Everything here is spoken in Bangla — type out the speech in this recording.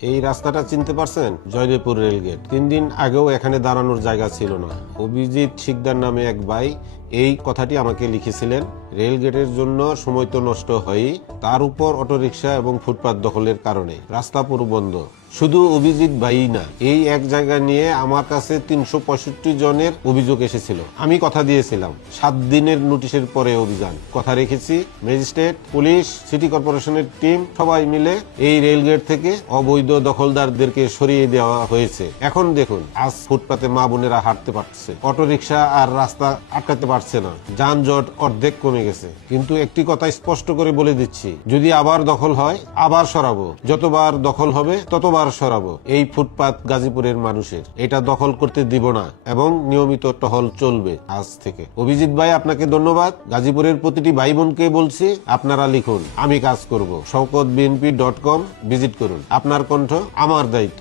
এই রাস্তাটা চিনতে পারছেন? জয়দেবপুর রেলগেট। 3 দিন আগেও এখানে দাঁড়ানোর জায়গা ছিল না। অভিজিৎ শিকদার নামে এক ভাই এই কথাটি আমাকে লিখেছিলেন। রেলগেটের জন্য সময় তো নষ্ট হয়ই, তার উপর অটোরিকশা এবং ফুটপাত দখলের কারণে রাস্তা পুরো বন্ধ। শুধু অভিজিৎ ভাই না, এই এক জায়গা নিয়ে আমার কাছে 365 জনের অভিযোগ এসেছিল। আমি কথা দিয়েছিলাম 7 দিনের নোটিশের পরে অভিযান। কথা রেখেছি। ম্যাজিস্ট্রেট, পুলিশ, সিটি কর্পোরেশনের টিম সবাই মিলে এই রেলগেট থেকে অবৈধ দখলদারদেরকে সরিয়ে দেওয়া হয়েছে। এখন দেখুন, আজ ফুটপাতে মা বোনেরা হাঁটতে পারছে, অটোরিকশা আর রাস্তা আটকাতে পারছে না, যানজট অর্ধেক কমে গেছে। কিন্তু একটি কথা স্পষ্ট করে বলে দিচ্ছি, যদি আবার দখল হয় আবার সরাবো, যতবার দখল হবে ততবার সরাবো। এই ফুটপাত গাজীপুরের মানুষের, এটা দখল করতে দিব না এবং নিয়মিত টহল চলবে আজ থেকে। অভিজিৎ ভাই, আপনাকে ধন্যবাদ। গাজীপুরের প্রতিটি ভাই বোনকে বলছি, আপনারা লিখুন, আমি কাজ করব। shaukat.bnp.com ভিজিট করুন। আপনার কণ্ঠ আমার দায়িত্ব।